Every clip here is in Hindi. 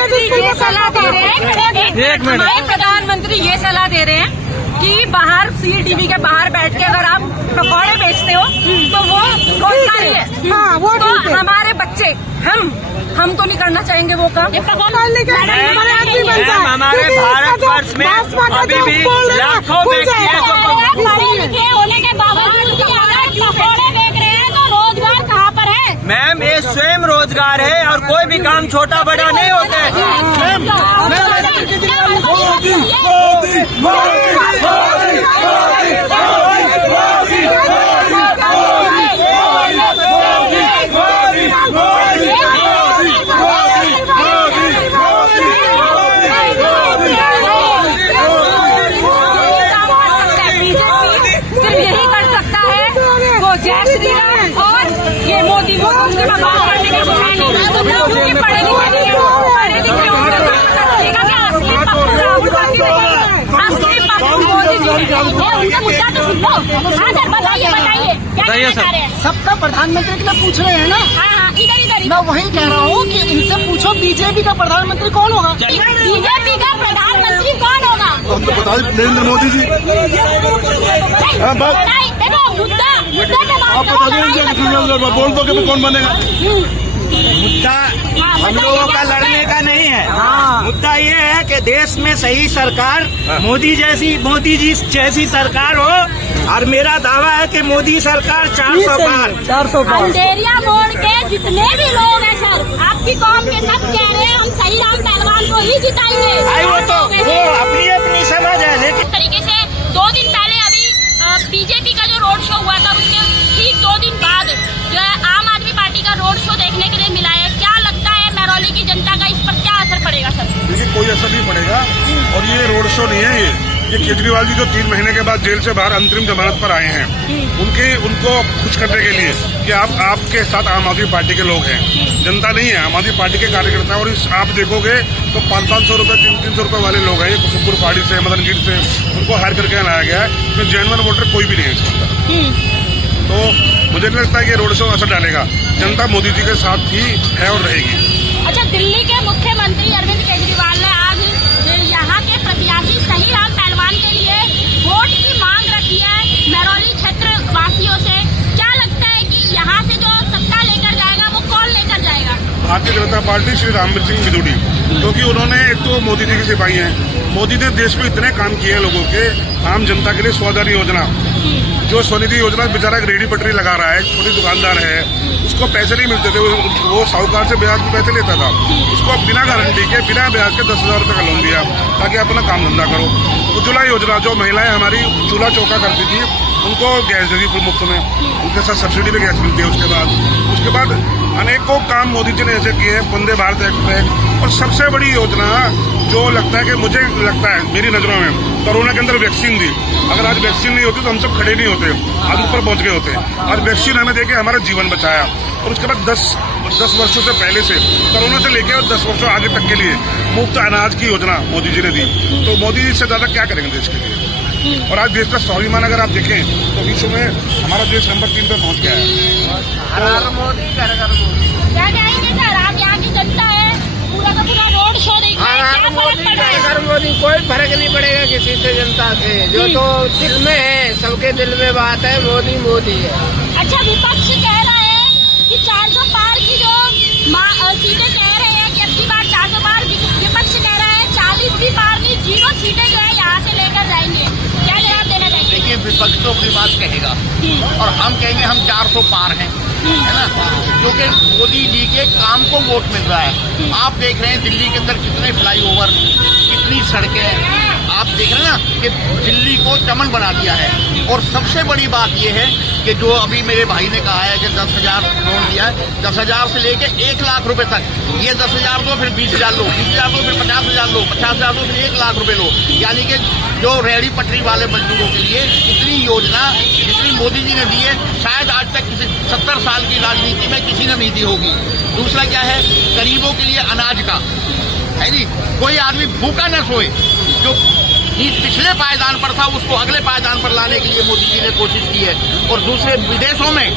ये सलाह दे रहे हैं, हमारे प्रधानमंत्री ये सलाह दे रहे हैं कि बाहर CCTV के बाहर बैठ के अगर आप पकौड़े बेचते हो तो वो रोजगारी है। तो हमारे बच्चे हम तो नहीं करना चाहेंगे वो काम। हमारे भारतवर्ष में अभी भी लाखों व्यक्ति हैं जो पढ़े लिखे होने के बावजूद पकौड़े बेच रहे हैं, तो रोजगार कहाँ पर है? मैम ये स्वयं रोजगार है और कोई भी काम छोटा बड़ा नहीं होता है। यही कर सकता है वो जय श्री राम और ये मोदी उसके बाद बात करने का कुछ है नहीं, क्योंकि पढ़े लिखे होंगे कि असली पप्पू राहुल गांधी असली पप्पू मोदी जी उनका मुद्दा तो सुन लो। हाँ सर बताइए क्या कहना रहे हैं? सबका प्रधानमंत्री के लिए पूछ रहे हैं ना। हाँ इधर मैं वही कह रहा हूँ कि इनसे पूछो बीजेपी का प्रधानमंत्री कौन होगा? बीजेपी का प्रधानमंत्री कौन होगा? हम तो बता दें नरेंद्र मोदी जी। देखो मुद्दा आप बता दें बोल दो कि कौन बनेगा। मुद्दा हम लोगों का लड़ने का नहीं है। मुद्दा ये है कि देश में सही सरकार मोदी जी जैसी सरकार हो, और मेरा दावा है कि मोदी सरकार 400 पार। अंधेरिया मोड़ के जितने भी लोग हैं सर, आपकी कौम के सब कह रहे हैं हम सही राम पहलवान को ही जिताएंगे। वो अपनी समझ है, लेकिन इस तरीके से 2 दिन पहले अभी बीजेपी का जो रोड शो हुआ था उसके ठीक 2 दिन बाद जो है आम आदमी पार्टी का रोड शो देखने के लिए मिला है। क्या लगता है महरौली की जनता का इस पर क्या असर पड़ेगा सर? देखिए कोई असर नहीं पड़ेगा, और ये रोड शो नहीं है। ये केजरीवाल जी जो 3 महीने के बाद जेल से बाहर अंतरिम जमानत पर आए हैं, उनको खुश करने के लिए कि आपके साथ आम आदमी पार्टी के लोग हैं, जनता नहीं है, आम आदमी पार्टी के कार्यकर्ता। और आप देखोगे तो 500-500 रुपए 300 रुपए वाले लोग हैं, ये कुसुमपुर पहाड़ी से मदनगीर से उनको हायर करके लाया गया है। तो जेन्युइन वोटर कोई भी नहीं है इसके अंदर। तो मुझे नहीं लगता है कि रोड शो असर डालेगा। जनता मोदी जी के साथ ही है और रहेगी। अच्छा, दिल्ली के मुख्यमंत्री अरविंद केजरीवाल ने आज यहाँ के प्रत्याशी सही राम पहलवान के लिए वोट की मांग रखी है महरौली क्षेत्र वासियों से। क्या लगता है कि यहाँ से जो सत्ता लेकर जाएगा वो कौन लेकर जाएगा? भारतीय जनता पार्टी श्री रामवीर सिंह बिदुड़ी, क्योंकि उन्होंने एक तो मोदी जी के सिपाही हैं। मोदी ने देश में इतने काम किए हैं लोगों के, आम जनता के लिए स्वनिधि योजना, जो स्वनिधि योजना बेचारा एक रेडी पटरी लगा रहा है, छोटी दुकानदार है, उसको पैसे नहीं मिलते थे, वो साहूकार से ब्याज पे पैसे लेता था, उसको बिना गारंटी के बिना ब्याज के 10,000 रुपये का लोन दिया ताकि अपना काम धंधा करो। उज्ज्वला योजना, जो महिलाएं हमारी चूल्हा चौका करती थी उनको गैस दे दी मुफ्त में, उनके साथ सब्सिडी पे गैस मिलती है। उसके बाद अनेकों काम मोदी जी ने ऐसे किए हैं, वंदे भारत एक्सप्रेस। और सबसे बड़ी योजना जो मुझे लगता है मेरी नजरों में, कोरोना के अंदर वैक्सीन दी। अगर आज वैक्सीन नहीं होती तो हम सब खड़े नहीं होते, आज ऊपर पहुंच गए होते। आज वैक्सीन हमें देके हमारा जीवन बचाया। और उसके बाद 10 वर्षों से पहले से, कोरोना से लेकर और 10 वर्षों आगे तक के लिए मुफ्त अनाज की योजना मोदी जी ने दी। तो मोदी जी से ज्यादा क्या करेंगे देश के लिए? और आज देश का स्वाभिमान अगर आप देखें तो विश्व में हमारा देश नंबर 3 पे पहुंच गया है। क्या कहेंगे सर, आप यहाँ की जनता है, पूरा का पूरा रोड शो देखिए, क्या फर्क पड़ रहा है? मोदी कोई फर्क नहीं पड़ेगा किसी से, जनता से। जो तो दिल में है, सबके दिल में बात है, मोदी है। अच्छा, विपक्ष कह रहा है कि 400 पार की जो सीटें कह रहे हैं कि अब की बार 400 पार, विपक्ष कह रहा है 40 भी पार नहीं, 0 सीटें जो है यहाँ से लेकर जाएंगे। क्या जवाब देना चाहिए? देखिए, विपक्ष तो अपनी बात कहेगा और हम कहेंगे हम 400 पार हैं, है ना, क्योंकि मोदी जी के काम को वोट मिल रहा है। आप देख रहे हैं दिल्ली के अंदर कितने फ्लाईओवर, कितनी सड़कें, आप देख रहे हैं ना कि दिल्ली को चमन बना दिया है। और सबसे बड़ी बात यह है कि जो अभी मेरे भाई ने कहा है कि 10,000 लोन दिया है, 10,000 से लेके 1 लाख रुपए तक, ये 10,000 दो, फिर 20,000 लो, 20,000 दो, फिर 50,000 लो, 50,000 दो, फिर 1 लाख रुपए लो। यानी कि जो रेहड़ी पटरी वाले मजदूरों के लिए इतनी योजना जितनी मोदी जी ने दी है, शायद आज तक किसी 70 साल की राजनीति में किसी ने नहीं दी होगी। दूसरा क्या है, गरीबों के लिए अनाज का है जी, कोई आदमी भूखा न सोए। जो जिस पिछले पायदान पर था उसको अगले पायदान पर लाने के लिए मोदी जी ने कोशिश की है। और दूसरे विदेशों में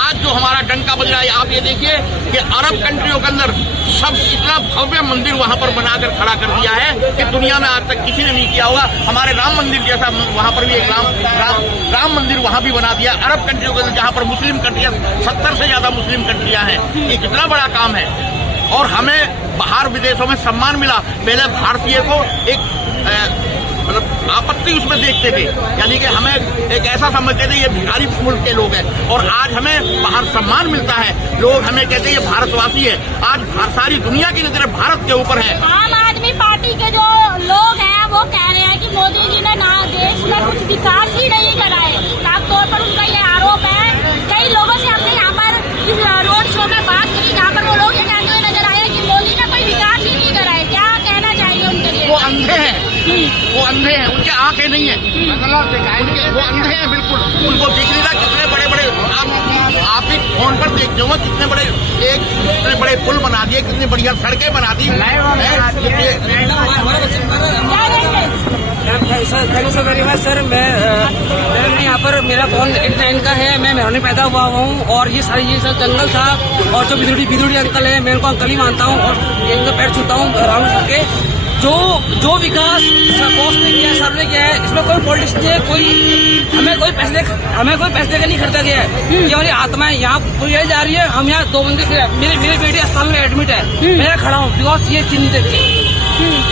आज जो हमारा डंका बज रहा है, आप ये देखिए कि अरब कंट्रियों के अंदर सब इतना भव्य मंदिर वहां पर बनाकर खड़ा कर दिया है कि दुनिया में आज तक किसी ने नहीं किया होगा। हमारे राम मंदिर जैसा वहां पर भी एक राम मंदिर वहां भी बना दिया अरब कंट्रियों के अंदर, जहां पर मुस्लिम कंट्रियां 70 से ज्यादा मुस्लिम कंट्रियां हैं। ये कितना बड़ा काम है। और हमें बाहर विदेशों में सम्मान मिला। पहले भारतीय को एक मतलब आपत्ति उसमें देखते थे, यानी कि हमें एक ऐसा समझते थे ये भिखारी मुल्क के लोग हैं। और आज हमें बाहर सम्मान मिलता है, लोग हमें कहते हैं ये भारतवासी है। आज सारी दुनिया की नजरें भारत के ऊपर है। आम आदमी पार्टी के जो लोग हैं वो कह रहे हैं कि मोदी जी ने ना देश में कुछ विकास ही नहीं करा है। साफ तौर पर उनका ये आरोप है। कई लोगों से हमने यहाँ पर इस रोड शो में बात की, जहाँ पर वो लोग ये कहते हुए नजर आए कि मोदी ने कोई विकास ही नहीं करा है। क्या कहना चाहिए उनके लिए? वो अंधे हैं, वो अंधे हैं, उनकी आंखें नहीं है, वो अंधे हैं बिल्कुल। उनको दिख नहीं रहा कितने बड़े बड़े आप भी फोन पर देखते होंगे कितने बड़े पुल बना दिए, कितनी बढ़िया सड़कें बना दी। Thank you so very much sir. मैं यहाँ पर मेरा कौन 89 का है, मैं मेहरौनी पैदा हुआ हूँ। और ये सब जंगल था। और जो बिदुड़ी अंकल है, मैं उनको अंकल ही मानता हूँ और इनका पैर छूता हूँ राउंड करके। जो विकास ने किया, सर ने किया है, इसमें कोई पॉलिटिशियन हमें कोई पैसे का नहीं खर्चा गया है। ये हमारी आत्मा है, यहाँ पूरी जा रही है। हम यहाँ 2 बंदे मेरी बेटी अस्पताल में एडमिट है, मैं यहाँ खड़ा हूँ बिकॉज ये चीज देख के।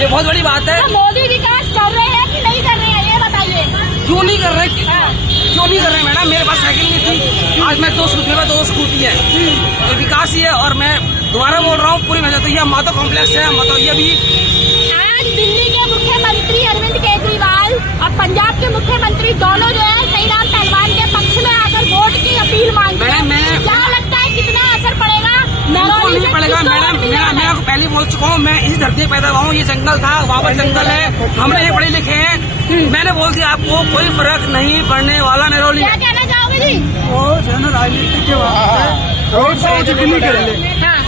ये बहुत बड़ी बात है। तो मोदी विकास कर रहे हैं कि नहीं कर रहे हैं, ये बताइए। क्यों नहीं कर रहे मैडम? मेरे पास साइकिल नहीं थी, आज मैं 2 स्कूटी है। ये विकास ही है। और मैं दोबारा बोल रहा हूँ, पूरी वजह तो ये माता कॉम्प्लेक्स है, माता ये भी। आज दिल्ली के मुख्यमंत्री अरविंद केजरीवाल और पंजाब के मुख्यमंत्री दोनों जो है सही राम पहलवान के पक्ष में आकर वोट की अपील मांगते हैं। क्या लगता है कितना असर पड़ेगा? बिल्कुल नहीं पड़ेगा मैडम। मैं आपको पहले बोल चुका हूँ, मैं इस धरती पे पैदा हुआ हूँ। ये जंगल था, वहाँ पर जंगल है, हमने ये पढ़े लिखे हैं। मैंने बोल दिया आपको कोई फर्क नहीं पड़ने वाला मेहरौली। क्या कहना चाहोगे जी? वो जो है राजनीति के वास्ते रोड शो नहीं करेंगे,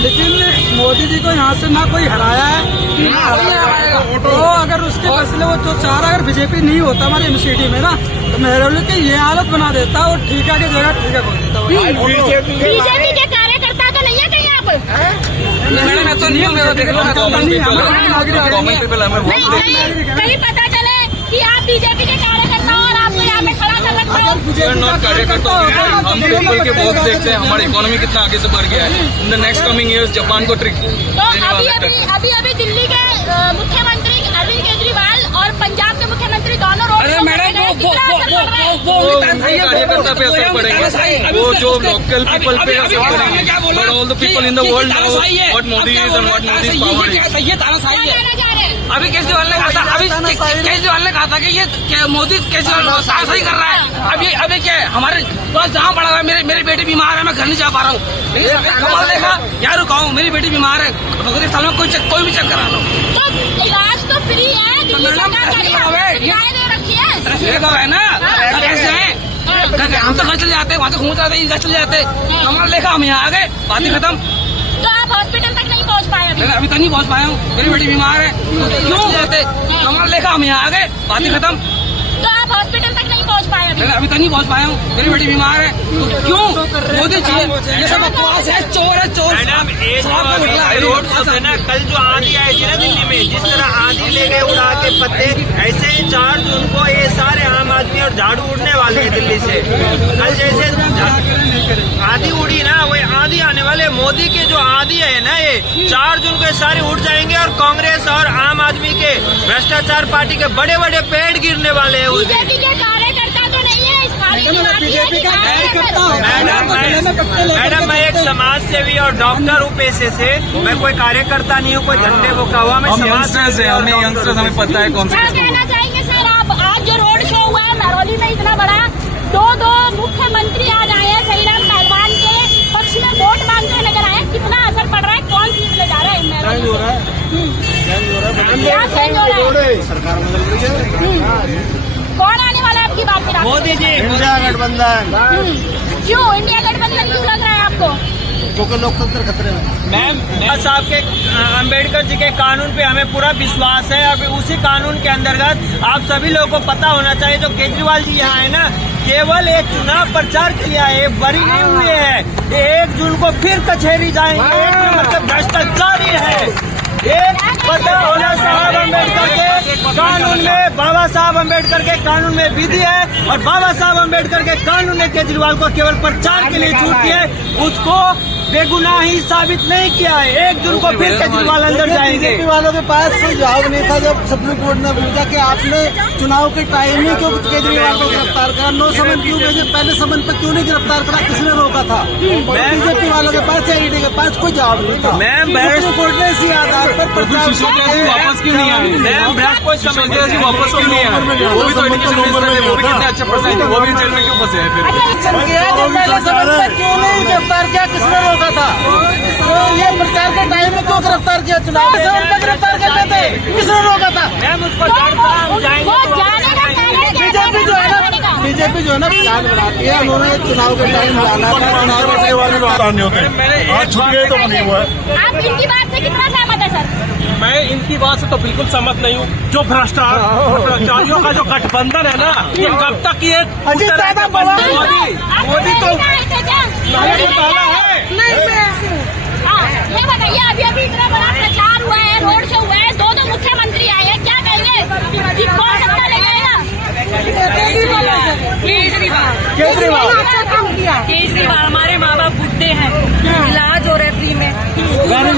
लेकिन मोदी जी को यहाँ से ना कोई हराया है ना हराया। तो अगर उसके फैसले वो जो चाह रहा, अगर बीजेपी नहीं होता हमारे एमसीडी में ना, तो मेहरौली की ये हालत बना देता और ठीका की जगह ठीका कर देता। बीजेपी के कार्यकर्ता तो नहीं है कहीं आप? मैडम मैं तो नहीं हूँ, मेरा देख लो। कहीं पता चले कि आप बीजेपी के कार्यकर्ता हो और आपको यहाँ पे खड़ा कर रखा हो। हम पीपल के बहुत देखते हैं, हमारी इकोनॉमी कितना आगे से बढ़ गया है। In the next coming years Japan को ट्रिक तो अभी दिल्ली के मुख्यमंत्री अरविंद केजरीवाल और पंजाब के मुख्यमंत्री दोनों रोड अरे मैडम कार्यकर्ता पे असर पड़ेगा, वो जो लोकल पीपल पे असर पड़ेगा। But all the people in the world know what Modi is and what Modi is power is. ये तानाशाही है। अभी केजरीवाल ने कहा था कि ये मोदी केजरीवाल तानाशाही कर रहा है। अभी क्या है, हमारे पास जहाँ पड़ा हुआ है, मेरी बेटी बीमार है, मैं घर नहीं जा पा रहा हूँ। लेकिन कमाल देखा यार, रुकाऊँ, मेरी बेटी बीमार है, साल में कोई भी चेक करा लो। तो इलाज तो फ्री है, दिल्ली सरकार रखी है ना। हम तो घर चले जाते, वहाँ से घूम जाते, घर चले जाते। कमाल देखा, हम यहाँ आ गए, बातें खत्म। तो आप हॉस्पिटल तक नहीं पहुँच पाए? अभी तक नहीं पहुँच पाया हूँ, मेरी बेटी बीमार है, क्यों जाते? कमाल देखा, हम यहाँ आ गए, बातें खत्म। तो आप हॉस्पिटल तक नहीं पहुँच पाए? अभी तक नहीं पहुँच पाया हूँ, मेरी बेटी बीमार है, क्यों? मोदी जी ये सब बकवास है, चोर है, चोर। रोड शो है ना, कल जो आंधी आई थी ना दिल्ली में, जिस तरह आंधी ले गए उड़ा के पत्ते, ऐसे ही 4 जून को ये सारे आम आदमी और झाड़ू उड़ने वाले हैं दिल्ली से। कल जैसे आंधी उड़ी ना, वो आंधी आने वाले। मोदी के जो आंधी है ना, ये 4 जून को सारे उड़ जाएंगे और कांग्रेस और आम आदमी के भ्रष्टाचार पार्टी के बड़े बड़े पेड़ गिरने वाले हैं। बीजेपी के कार्यकर्ता तो नहीं है इस बीजेपी का कार्यकर्ता मैडम मैं एक समाज सेवी और डॉक्टर हूँ पेशे से। मैं कोई कार्यकर्ता नहीं हूँ, कोई झंडे वो का हुआ। मैं यंगस्टर्स है, हमें पता है कौन क्या कहना चाहेंगे सर आप? आज जो रोड शो हुआ है मेहरौली में इतना बड़ा, 2 मुख्यमंत्री आज आए हैं, सही राम पहलवान के पक्ष में वोट मांगते हुए नजर आए। कितना असर पड़ रहा है? कौन सीट ले जा रहा है? चेंज हो रहा है, क्या चेंज हो रहा है? सरकार बदल रही है। कौन आने वाला है आपकी बात करा? मोदी जी। इंडिया गठबंधन। क्यों इंडिया गठबंधन क्यों लग रहा है आपको? क्योंकि लोकतंत्र खतरे में। मैम साहब के अंबेडकर जी के कानून पे हमें पूरा विश्वास है। अब उसी कानून के अंतर्गत आप सभी लोगों को पता होना चाहिए, जो केजरीवाल जी यहाँ है ना, केवल एक चुनाव प्रचार के लिए आए, बरी नहीं हुए हैं। 1 जून को फिर कचहरी जाएंगे। एक नंबर का भ्रष्टाचारी है। एक पता होना साहब अम्बेडकर के कानून में, बाबा साहब अम्बेडकर के कानून में विधि है, और बाबा साहब अम्बेडकर के कानून ने केजरीवाल को केवल प्रचार के लिए छूट दी है, उसको बेगुनाही साबित नहीं किया है। 1 जून को फिर केजरीवाल अंदर जाएंगे। बीजेपी वालों के पास कोई जवाब नहीं था जब सुप्रीम कोर्ट ने पूछा कि आपने चुनाव के टाइम में क्यों केजरीवाल को गिरफ्तार करा, 9 समन क्यों भेजे, पहले समन पर क्यों नहीं गिरफ्तार करा, किसने रोका था? बीजेपी वालों के पास, CID के पास कोई जवाब नहीं था। सुप्रीम कोर्ट ने इसी आधार पर वापस क्यों नहीं आए? कोई समझते हैं वापस क्यों नहीं आए? वो भी तो एडिशन नंबर में वो भी कितने अच्छे पर्सन, वो भी जेल में क्यों फंसे हैं फिर? पहले समन पर क्यों नहीं गिरफ्तार किया, किसने रोका था? तो ये प्रचार के टाइम में क्यों गिरफ्तार किया? चुनाव से उनका गिरफ्तार करते थे, किसने रोका था? मैम उसको डर था, हम जाएंगे बीजेपी जो है ना प्लान बनाती है, उन्होंने चुनाव के टाइम जाना था, चुनाव के नहीं होते। आज छूट गए तो नहीं हुआ। आप इनकी बात से कितना सहमत है सर? मैं इनकी बात से तो बिल्कुल सहमत नहीं हूँ। जो भ्रष्टाचारियों का जो गठबंधन है ना, ये कब तक ये मोदी तो पहला है। ये बताइए, अभी इतना बड़ा प्रचार हुआ है, रोड शो हुआ है, 2 मुख्यमंत्री आए हैं, क्या कहेंगे कि कौन सत्ता ले जाएगा? केजरीवाल हमारे माँ बाप बुढ़े हैं, इलाज हो रहा है फ्री में। Very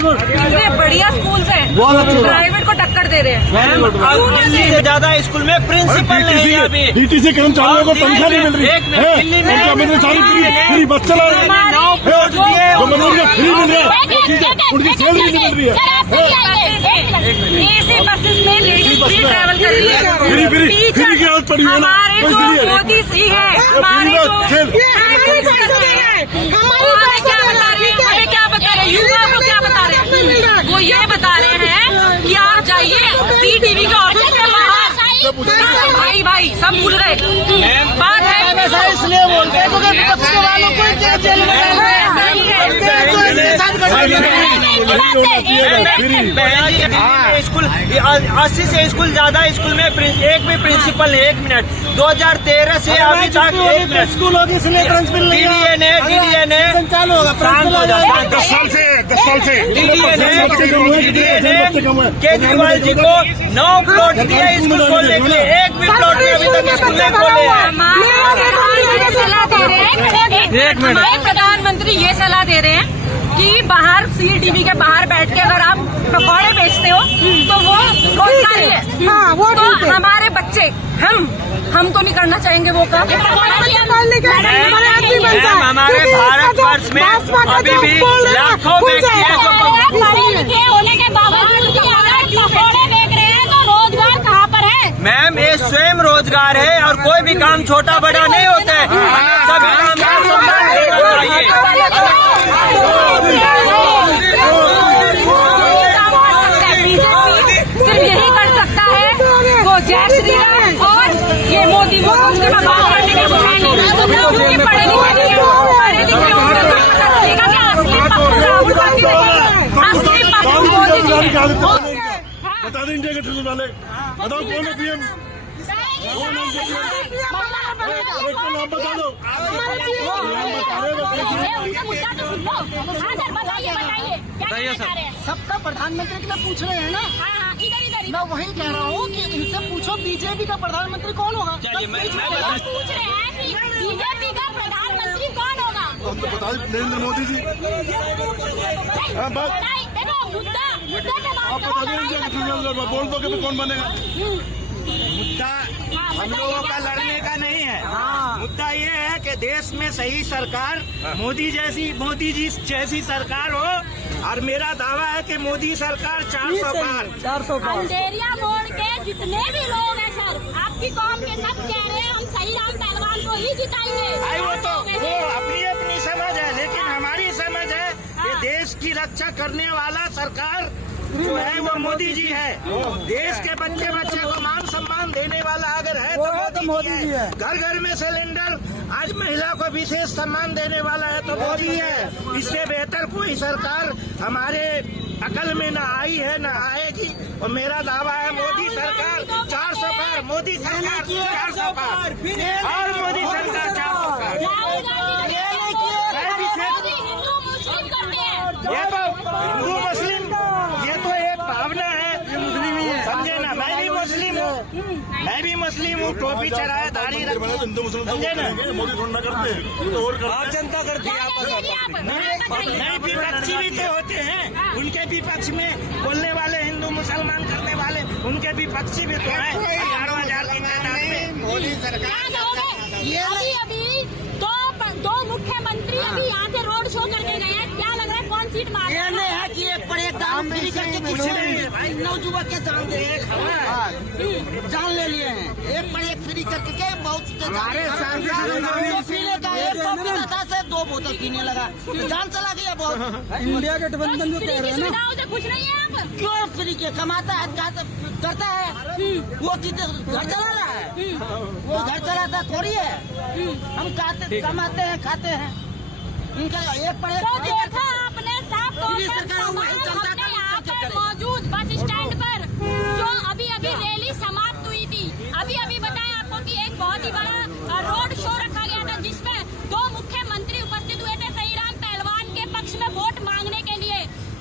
good. इतने बढ़िया स्कूल है, प्राइवेट को टक्कर दे रहे हैं। से ज्यादा स्कूल में प्रिंसिपल नहीं है अभी। DTC कर्मचारियों को तनख्वाह नहीं मिल रही, फ्री बस चला रहे हैं, जो मनोरंजन फ्री मिल रहा है, उनकी सैलरी नहीं मिल रही है। एसी बसेस में लेडीज फ्री ट्रैवल कर रही है। फ्री की आदत पड़ी है ना, हमारे जो मोदी जी है, हमारे हमें क्या बता रहे हैं, युवा को क्या बता रहे हैं? वो ये बता रहे हैं कि आप जाइए CTV के ऑफिस में बाहर, भाई सब भूल गए। बात है इसलिए बोलते हैं क्योंकि विपक्ष वालों को जेल स्कूल 80 से स्कूल ज्यादा स्कूल में एक भी प्रिंसिपल नहीं। 1 मिनट, 2013 से अभी तक स्कूल होगी, इसलिए प्रिंसिपल DDA ने चालू होगा। 10 साल से केजरीवाल जी को 9 प्लॉट दिए स्कूल खोलने के लिए, एक भी प्लॉट में अभी तक स्कूल नहीं खोले हैं। हमारे प्रधानमंत्री ये सलाह दे रहे हैं कि बाहर CTV के बाहर बैठ के अगर आप पकौड़े बेचते हो तो वो रोजगारी है। तो हमारे बच्चे, हम तो नहीं करना चाहेंगे वो काम। हमारे भारतवर्ष में अभी भी लाखों व्यक्ति हैं जो पढ़े लिखे होने के बावजूद पकौड़े बेच रहे हैं, तो रोजगार कहाँ पर है? मैम ये स्वयं रोजगार है, और कोई भी काम छोटा बड़ा नहीं होता है, सभी काम को सम्मान देना चाहिए। सिर्फ यही कर सकता है वो जय श्री राम, और ये मोदी को उसके बाद बात करने का कुछ है नहीं, क्योंकि पढ़े लिखे नहीं है, पढ़े लिखे उसको पता चलेगा कि असली पप्पू राहुल गांधी नहीं, असली पप्पू मोदी जी है। बता दें इंडिया के ट्रेन वाले, बताओ कौन है PM? नाम बता दो। बताइए सर। सबका प्रधानमंत्री के लिए पूछ रहे हैं ना? इधर मैं वही कह रहा हूँ कि इनसे पूछो बीजेपी का प्रधानमंत्री कौन होगा? पूछ रहे हैं कि बीजेपी का प्रधानमंत्री कौन होगा? हम तो बता दें नरेंद्र मोदी जी। देखो मुद्दा आप बता दें इंडिया के ट्रेन वाले, बोल दो कि कौन बनेगा। मुद्दा हम लोगों का लड़ने का नहीं है। मुद्दा ये है कि देश में सही सरकार मोदी जी जैसी सरकार हो, और मेरा दावा है कि मोदी सरकार 400 पार। अंधेरिया मोड़ के जितने भी लोग हैं सर, आपकी कौम के सब कह रहे हैं हम सही राम पहलवान को ही जिताएंगे। भाई वो अपनी समझ है, लेकिन हमारी समझ है कि देश की रक्षा करने वाला सरकार जो है वो मोदी जी है। देश के बच्चे को मान सम्मान देने वाला अगर है तो मोदी जी है। घर घर में सिलेंडर आज महिला को विशेष सम्मान देने वाला है तो मोदी है। इससे बेहतर कोई सरकार हमारे अकल में न आई है न आएगी। और मेरा दावा है मोदी सरकार 400 पार, मोदी सरकार 400 पार और मोदी सरकार 400 पार। ये तो हिंदू मुस्लिम, ये तो एक भावना है, मुस्लिम ही है, समझे ना। मैं भी मुस्लिम हूँ, मैं भी मुस्लिम हूँ, टोपी चढ़ाए, दाढ़ी रखी, समझे ना। मोदी थोड़ा करते तो और आप जनता करती है नहीं, विपक्षी भी तो होते हैं, उनके विपक्ष में बोलने वाले हिंदू मुसलमान करने वाले उनके विपक्षी भी तो हैं। 11,000 की तादाद में मोदी सरकार अभी दो मुख्यमंत्री अभी यहाँ से रोड शो करके गए हैं। क्या लग रहा है कौन सीट मार ये नहीं है कि एक पर एक दाम फ्री करके किसी नौजुवक के जान दे जान ले लिए हैं। एक पर एक फ्री करके के बहुत हमारे सांसद पीने का एक कप पीना था से 2 बोतल पीने लगा, जान चला गया बहुत। इंडिया गठबंधन जो कह रहे हैं ना, से खुश नहीं है आप? क्यों फ्री के कमाता है, करता है, वो घर चला रहा है, वो घर चलाता थोड़ी है। हम कमाते हैं, खाते हैं, इनका एक पर तो एक देखा आपने साफ तौर पर हमने यहाँ पर मौजूद बस स्टैंड पर जो अभी रैली समाप्त हुई थी, अभी बताया आपको कि एक बहुत ही बड़ा रोड शो रखा गया था जिसमें 2 मुख्यमंत्री उपस्थित हुए थे सहीराम पहलवान के पक्ष में वोट मांगने के लिए।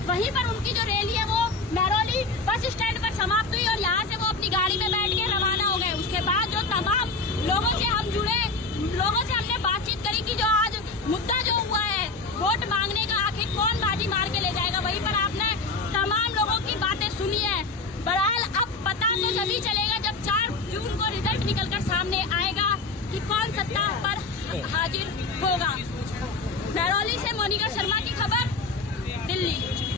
वहीं पर उनकी जो रैली है वो महरौली बस स्टैंड पर समाप्त हुई और यहाँ से वो अपनी गाड़ी में बैठ के रवाना हो गए। उसके बाद जो तमाम लोगों से हम जुड़े, लोगों से हमने बातचीत करी कि जो आज मुद्दा जो हुआ है वोट मांगने का, आखिर कौन बाजी मार के ले जाएगा, वहीं पर आपने तमाम लोगों की बातें सुनी है। बहरहाल अब पता तो तभी चले